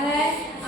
है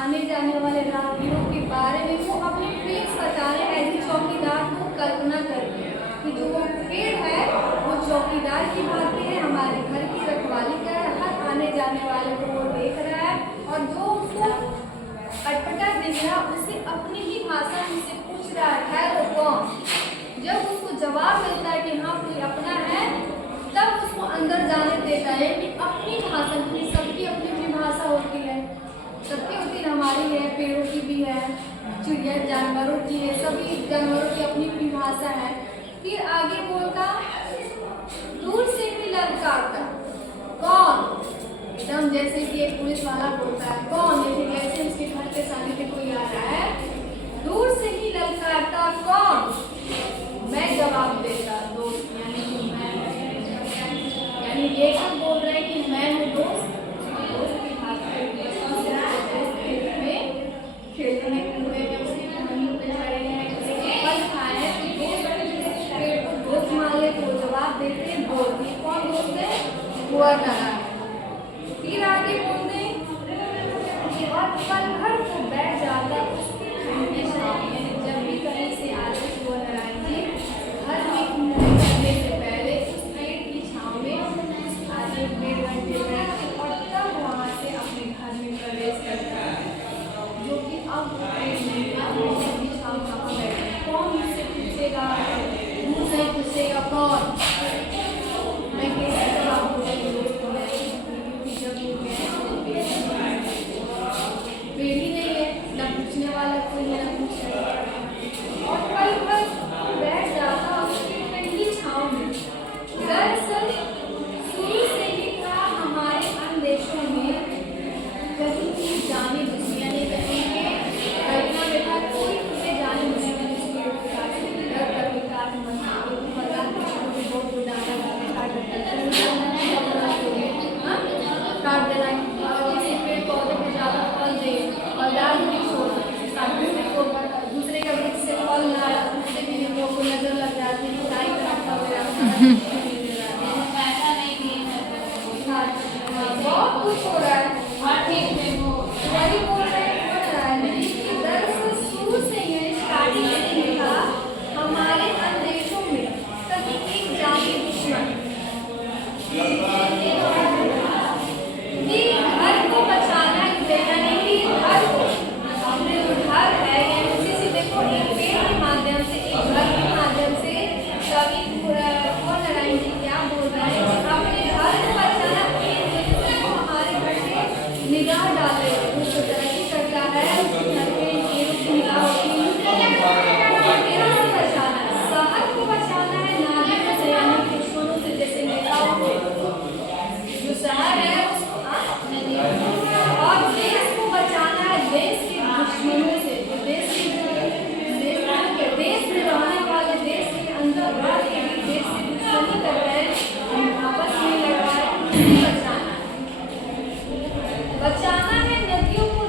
आने जाने वाले राहगीरों के बारे में वो अपने प्रेम बता रहे हैं। ऐसी चौकीदार को कल्पना करके कि जो वो पेड़ है वो चौकीदार की भांति है, हमारे घर की रखवाली कर रहा है, हर आने जाने वाले को वो देख रहा है और जो उसको अटपटा दिख रहा उसे अपनी ही भाषा में से पूछ रहा है वो कौन। जब उसको जवाब मिलता है कि हाँ कोई अपना है, तब उसको अंदर जाने देता है कि अपनी भाषा की, सबकी अपनी अपनी भाषा होती है, सबकी होती है, हमारी है, पेड़ों की भी है, चिड़िया जानवरों की है, सभी जानवरों की अपनी अपनी भाषा है। फिर आगे बोलता दूर से भी ललकारता कौन, एकदम जैसे कि एक पुलिस वाला बोलता है कौन, जैसे उसके घर के सामने से कोई आ रहा है, दूर से ही ललकारता कौन, मैं जवाब देता दोस्त, यानी कि मैं, यानी लेखक बोल रहे हैं कि मैं हूँ दोस्त, दोस्त की बात करके खेलते हैं कूदे हैं, उसकी कहानियों पे चढ़े हैं, फल खाए हैं, पेड़ को दोस्त माले को जवाब देते हैं दोस्त। ये कौन दोस्त है? हुआ करा है। फिर आगे बोलते हैं और पल भर को बैठ जाता उसके ठंडी छाँव में। जब भी कहीं से आते हुआ नारायण जी घर में करने से पहले उस पेड़ की छाँव में आधे पेड़ घंटे बैठते और तब वहाँ से अपने घर में प्रवेश करता है, जो कि अब पेड़ नहीं है, अब ठंडी छाँव कहाँ बैठे। कौन मुझसे पूछेगा, मुझसे पूछेगा कौन, मैं कैसे जवाब दूँगी दोस्तों, जब पेड़ ही नहीं है, न पूछने वाला कोई है, न पूछ रहा। और पल भर बैठ जाता उसकी ठंडी छाँव में। दरअसल शुरू से ही था हमारे अन्य देशों में कहीं की जाने बुझी, यानी कहीं के कल्पना में था कोई तुम्हें जाने बुझे में इसलिए डर कर विकास मना बहुत बुझाना काट देना, किसी पेड़ पौधे पे ज़्यादा फल दे और डाल वृक्ष हो, दूसरे का वृक्ष से फल ना दूसरे के लिए को नजर लग जाती है, बुराई करता बहुत कुछ हो रहा है। वही बोल रहे हैं कि दरअसल शुरू से ही स्टार्टिंग से ही था हमारे अन्य देशों में कहीं एक जाति दुश्मन घर को बचाना, यानी कि घर को अपने जो घर है, यानी उसी से देखो एक पेड़ के माध्यम से, एक घर के माध्यम से कवि और नारायण जी क्या बोल रहे हैं कि अपने घर को बचाना, हमारे घर के निगाह डाले जो तरक्की करता है उसके घर के पेड़ों की निगाह होती है, पेड़ों से बचाना, शहर को बचाना है नागरिकों से, यानी दुश्मनों से, जैसे नेताओं को, जो शहर है और देश को बचाना है देश के दुश्मनों से, देश में रहने वाले, देश के अंदर रह के भी देश से दुश्मनी कर रहे हैं, आपस में लड़ रहा है, बचाना है नदियों को,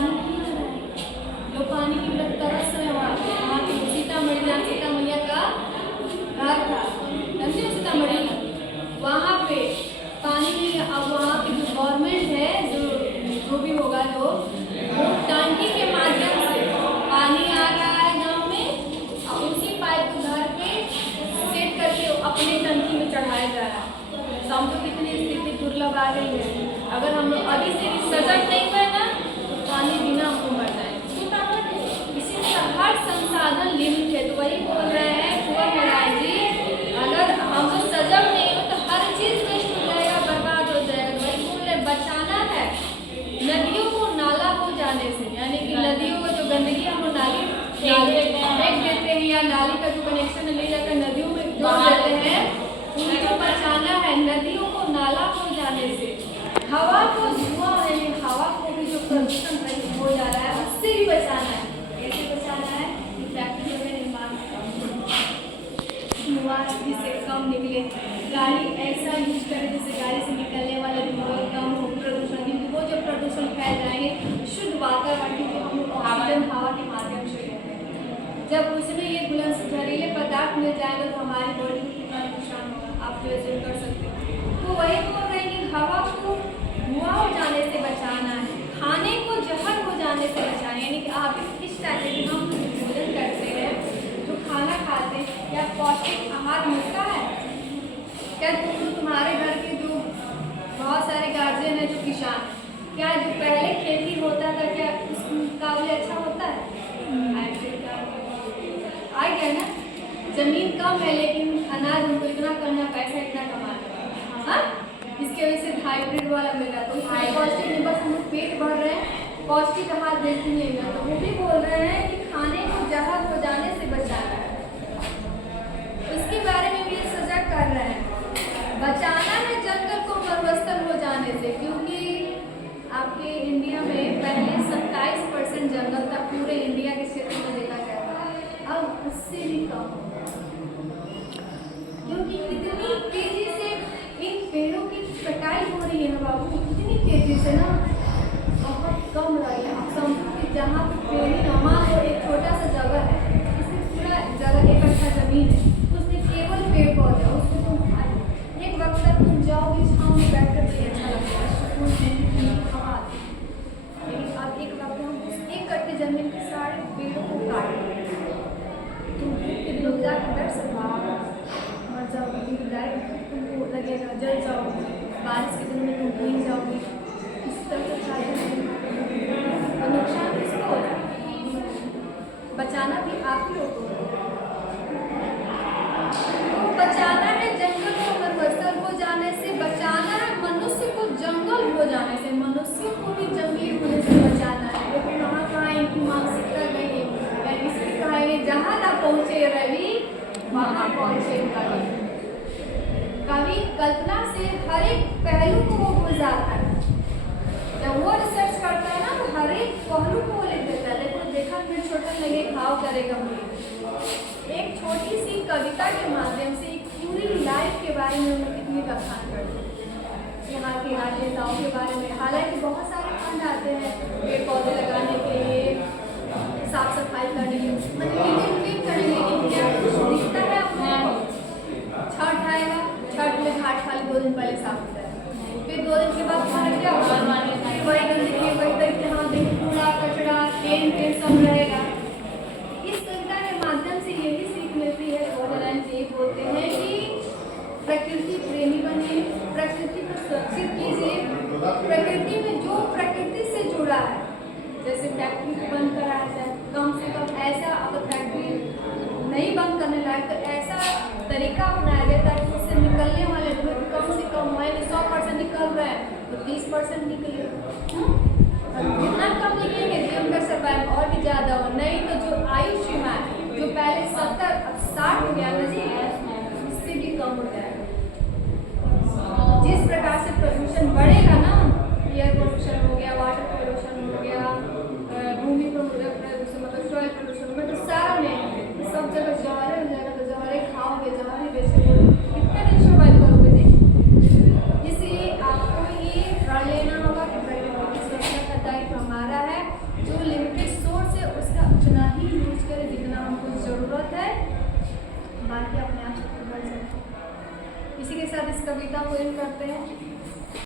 पानी नहीं आ रहा है, जो पानी की लोग तरस रहे वहाँ की सीतामढ़ी, जहाँ सीता मैया का घर था, समझे सीतामढ़ी, वहाँ पे पानी नहीं। अब वहाँ की जो गवर्नमेंट है, जो भी होगा, वो टंकी के माध्यम से पानी आ रहा है गाँव में, और उसी पाइप को घर पे सेट करके अपने टंकी में चढ़ाया जा रहा है। तो हम तो कितनी स्थिति दुर्लभ आ गई है। अगर हम लोग अभी से भी सजग नहीं हुए ना, तो पानी बिना हमको मर जाए। इसी तरह हर संसाधन लिमिट है। तो वही बोल रहे हैं कुंवर महाराज जी, अगर हम लोग सजग नहीं हो तो हर चीज वेस्ट हो जाएगा, बर्बाद हो जाएगा। तो वही बोल रहे बचाना है नदियों को नाला हो जाने से, यानी कि नदियों को जो गंदगी हम नाली फेंक देते हैं या नाली का जो कनेक्शन ले जाकर नदियों में जोड़ देते हैं, उनको बचाना है नदियों को नाला हो जाने से। हवा को धुआं है, हवा को भी जो प्रदूषण हो जा रहा है उससे भी बचाना है। कैसे बचाना है? फैक्ट्रियों में निर्माण जिससे कम निकले, गाड़ी ऐसा यूज करें जिससे गाड़ी से निकलने वाले धुआं कम हो, प्रदूषण, क्योंकि वो जो प्रदूषण फैल जाएंगे शुद्ध वातावरण के हम ऑक्सीजन हवा के माध्यम से लेते हैं। जब उसमें ये जहरीले पदार्थ मिल जाएगा तो हमारी बॉडी को कितना नुकसान होगा, आप जो एज्यूम कर सकते हैं। तो वही बोल रहे हैं कि हवा को धुआं हो जाने से बचाना है, खाने को जहर हो जाने से बचाना है। यानी कि आप इस टाइप से हम भोजन करते हैं, जो खाना खाते हैं, या पौष्टिक आहार मिलता है क्या? तुम्हारे घर के जो बहुत सारे गार्जियन हैं जो किसान, क्या जो पहले खेती होता था क्या उसका भी अच्छा होता है? आ गया ना, जमीन कम है लेकिन अनाज उनको इतना करना, पैसा इतना कमाना, हाँ, इसकी वजह से हाइब्रिड वाला मिल रहा है। तो पौष्टिक नहीं, बस हम लोग पेट भर रहे हैं, पौष्टिक आहार देते नहीं है। तो वो भी बोल रहे हैं कि खाने को जहर हो जाने से बचाना है, इसके बारे में भी ये सजग कर रहे हैं। बचाना है जंगल को मरुस्थल हो जाने से, क्योंकि आपके इंडिया में पहले 27% जंगल था पूरे इंडिया के क्षेत्र में देखा गया था, अब उससे भी कम हो गया, क्योंकि इतनी तेजी से इन पेड़ों की कटाई हो रही है ना बाबू, इतनी तेजी से ना, बहुत कम रही है। आप समझो कि जहाँ पेड़ मान लो एक छोटा सा जगह है, इसमें पूरा जगह 1 कट्ठा जमीन है, उसमें केवल पेड़ पौधे, उसको तुम एक वक्त तक तुम जाओगे छाँव में बैठ कर भी अच्छा लगता है, सुकून ठंडी हवा आती है। लेकिन अब एक वक्त हम उस 1 कट्ठे जमीन के सारे पेड़ों को काट देंगे, तुम के दिन जाकर बैठ सकते हो, मर जाओगे, डायरेक्ट तुमको लगेगा जल जाओगे, बारिश के दिन में तुम भीग जाओगे, इस तरह से तो नुकसान किसको हो रहा है? बचाना भी आप ही लोगों को। तो बचाना है जंगल को मरुस्थल हो जाने से, बचाना है मनुष्य को जंगल हो जाने से, मनुष्य को भी जंगली होने से बचाना है। लेकिन वहाँ कहाँ इनकी मानसिकता नहीं है, इसलिए कहेंगे जहाँ ना पहुँचे रवि वहाँ पहुँचे कवि। कवि कल्पना से हर एक पहलू को वो गुजारता है, जब वो रिसर्च करता है ना तो हर एक पहलू को वो लिख देता है। देखो देखा फिर छोटा लगे खाओ करेगा मुझे, एक छोटी सी कविता के माध्यम से एक पूरी लाइफ के बारे में उन्होंने कितनी कथान करते हैं, यहाँ के नेताओं के बारे में। हालांकि बहुत सारे फंड आते हैं पेड़ पौधे लगाने के लिए, साफ सफाई करने के लिए, मतलब करने के लिए, क्या कुछ दिखता है आपको? छठ आएगा, छठ में घाट खाली 2 दिन पहले साफ होता है, फिर 2 दिन के बाद खाना क्या होगा? वही गंदगी, वही तरीके हाँ देखिए कूड़ा कचरा पेन सब रहेगा। इस कविता के माध्यम से यही सीख मिलती है। गोवर्धन जी बोलते हैं कि प्रकृति प्रेमी बनिए, प्रकृति को सुरक्षित कीजिए, प्रकृति में जो प्रकृति से जुड़ा है, जैसे फैक्ट्री को बंद कराया जाए, कम से कम ऐसा, अगर फैक्ट्री नहीं बंद करने लायक तो ऐसा तरीका अपनाया गया ताकि उससे निकलने वाले धुएं कम से कम हुए। 100% निकल रहा है तो 30% निकले, जितना कम निकलेंगे जीवन का सर्वाइव और भी ज़्यादा हो। नहीं तो जो आयुष्मान जो पहले 70 अब 60 हो गया ना, उससे भी कम हो जाएगा। जिस प्रकार से प्रदूषण बढ़ेगा ना, एयर पोल्यूशन हो गया, वाटर पोल्यूशन हो गया, भूमि प्रदूषण मतलब सॉइल पोल्यूशन, मतलब सारा में सब जगह जहरे हो जाएगा। तो जहरे खाओगे, जहरे बेचोगे, कितना दिन सर्वाइव करोगे? इसलिए आपको ये रण लेना होगा कि प्रकृति की सुरक्षा का दायित्व हमारा है। करें जितना हमको ज़रूरत है, बाकी अपने आप से कर सकते हैं। इसी के साथ इस कविता को एंड करते हैं।